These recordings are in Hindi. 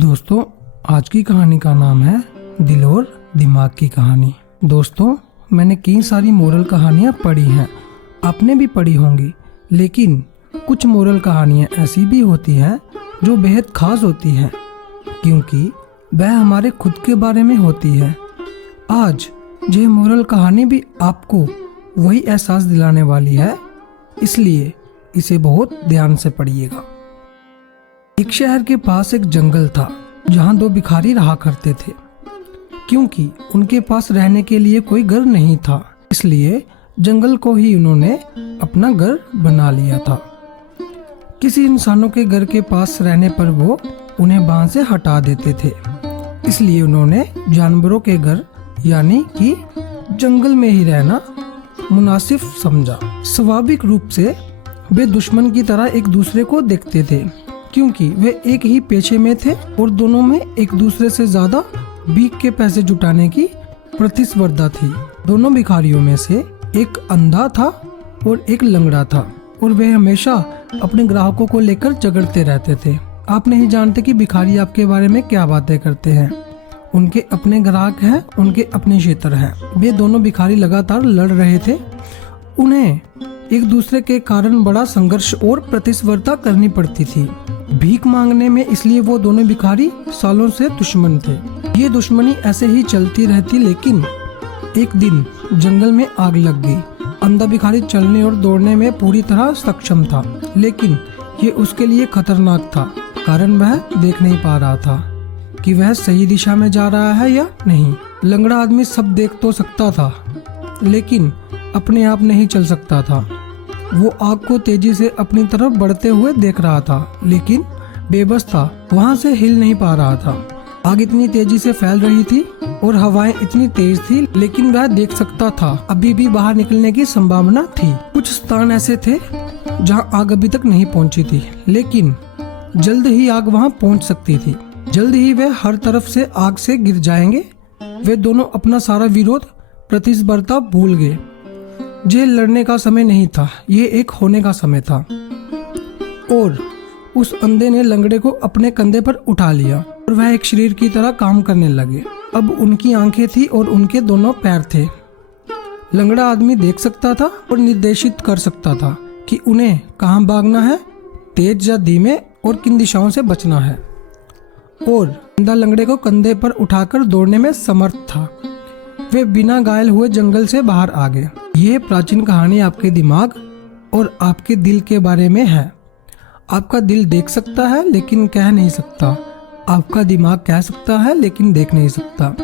दोस्तों, आज की कहानी का नाम है दिल और दिमाग की कहानी। दोस्तों, मैंने कई सारी मोरल कहानियाँ पढ़ी हैं, आपने भी पढ़ी होंगी, लेकिन कुछ मोरल कहानियाँ ऐसी भी होती हैं जो बेहद खास होती हैं, क्योंकि वह हमारे खुद के बारे में होती है। आज यह मोरल कहानी भी आपको वही एहसास दिलाने वाली है, इसलिए इसे बहुत ध्यान से पढ़िएगा। एक शहर के पास एक जंगल था जहां दो भिखारी रहा करते थे। क्योंकि उनके पास रहने के लिए कोई घर नहीं था, इसलिए जंगल को ही उन्होंने अपना घर बना लिया था। किसी इंसानों के घर के पास रहने पर वो उन्हें वहां से हटा देते थे, इसलिए उन्होंने जानवरों के घर यानी कि जंगल में ही रहना मुनासिब समझा। स्वाभाविक रूप से वे दुश्मन की तरह एक दूसरे को देखते थे, क्योंकि वे एक ही पेशे में थे और दोनों में एक दूसरे से ज्यादा भीख के पैसे जुटाने की प्रतिस्पर्धा थी। दोनों भिखारियों में से एक अंधा था और एक लंगड़ा था, और वे हमेशा अपने ग्राहकों को लेकर झगड़ते रहते थे। आप नहीं जानते कि भिखारी आपके बारे में क्या बातें करते हैं। उनके अपने ग्राहक हैं, उनके अपने क्षेत्र हैं। वे दोनों भिखारी लगातार लड़ रहे थे। उन्हें एक दूसरे के कारण बड़ा संघर्ष और प्रतिस्पर्धा करनी पड़ती थी भीख मांगने में, इसलिए वो दोनों भिखारी सालों से दुश्मन थे। ये दुश्मनी ऐसे ही चलती रहती, लेकिन एक दिन जंगल में आग लग गई। अंधा भिखारी चलने और दौड़ने में पूरी तरह सक्षम था, लेकिन ये उसके लिए खतरनाक था, कारण वह देख नहीं पा रहा था कि वह सही दिशा में जा रहा है या नहीं। लंगड़ा आदमी सब देख तो सकता था, लेकिन अपने आप नहीं चल सकता था। वो आग को तेजी से अपनी तरफ बढ़ते हुए देख रहा था, लेकिन बेबस था, वहां से हिल नहीं पा रहा था। आग इतनी तेजी से फैल रही थी और हवाएं इतनी तेज थी, लेकिन वह देख सकता था अभी भी बाहर निकलने की संभावना थी। कुछ स्थान ऐसे थे जहां आग अभी तक नहीं पहुंची थी, लेकिन जल्द ही आग वहां पहुंच सकती थी। जल्द ही वे हर तरफ से आग से गिर जाएंगे। वे दोनों अपना सारा विरोध प्रतिस्पर्धा भूल गए। ये लड़ने का समय नहीं था, ये एक होने का समय था। और उस अंधे ने लंगड़े को अपने कंधे पर उठा लिया और वह एक शरीर की तरह काम करने लगे। अब उनकी आंखें थी और उनके दोनों पैर थे। लंगड़ा आदमी देख सकता था और निर्देशित कर सकता था कि उन्हें कहाँ भागना है, तेज या धीमे, और किन दिशाओं से बचना है। और अंधा लंगड़े को कंधे पर उठाकर दौड़ने में समर्थ था। वे बिना घायल हुए जंगल से बाहर आ गए। ये प्राचीन कहानी आपके दिमाग और आपके दिल के बारे में है। आपका दिल देख सकता है लेकिन कह नहीं सकता। आपका दिमाग कह सकता है लेकिन देख नहीं सकता।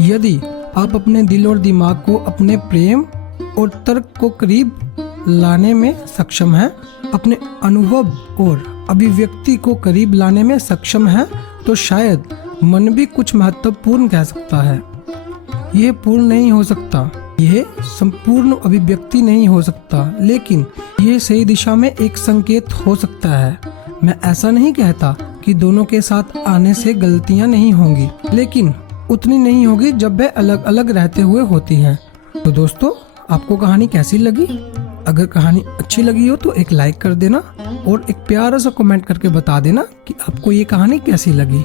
यदि आप अपने दिल और दिमाग को अपने प्रेम और तर्क को करीब लाने में सक्षम हैं, अपने अनुभव और अभिव्यक्ति को करीब लाने में सक्षम हैं, तो शायद मन भी कुछ महत्वपूर्ण कह सकता है। यह पूर्ण नहीं हो सकता, यह संपूर्ण अभिव्यक्ति नहीं हो सकता, लेकिन यह सही दिशा में एक संकेत हो सकता है। मैं ऐसा नहीं कहता कि दोनों के साथ आने से गलतियां नहीं होंगी, लेकिन उतनी नहीं होगी जब वे अलग अलग रहते हुए होती हैं। तो दोस्तों, आपको कहानी कैसी लगी? अगर कहानी अच्छी लगी हो तो एक लाइक कर देना और एक प्यारा सा कमेंट करके बता देना कि आपको ये कहानी कैसी लगी।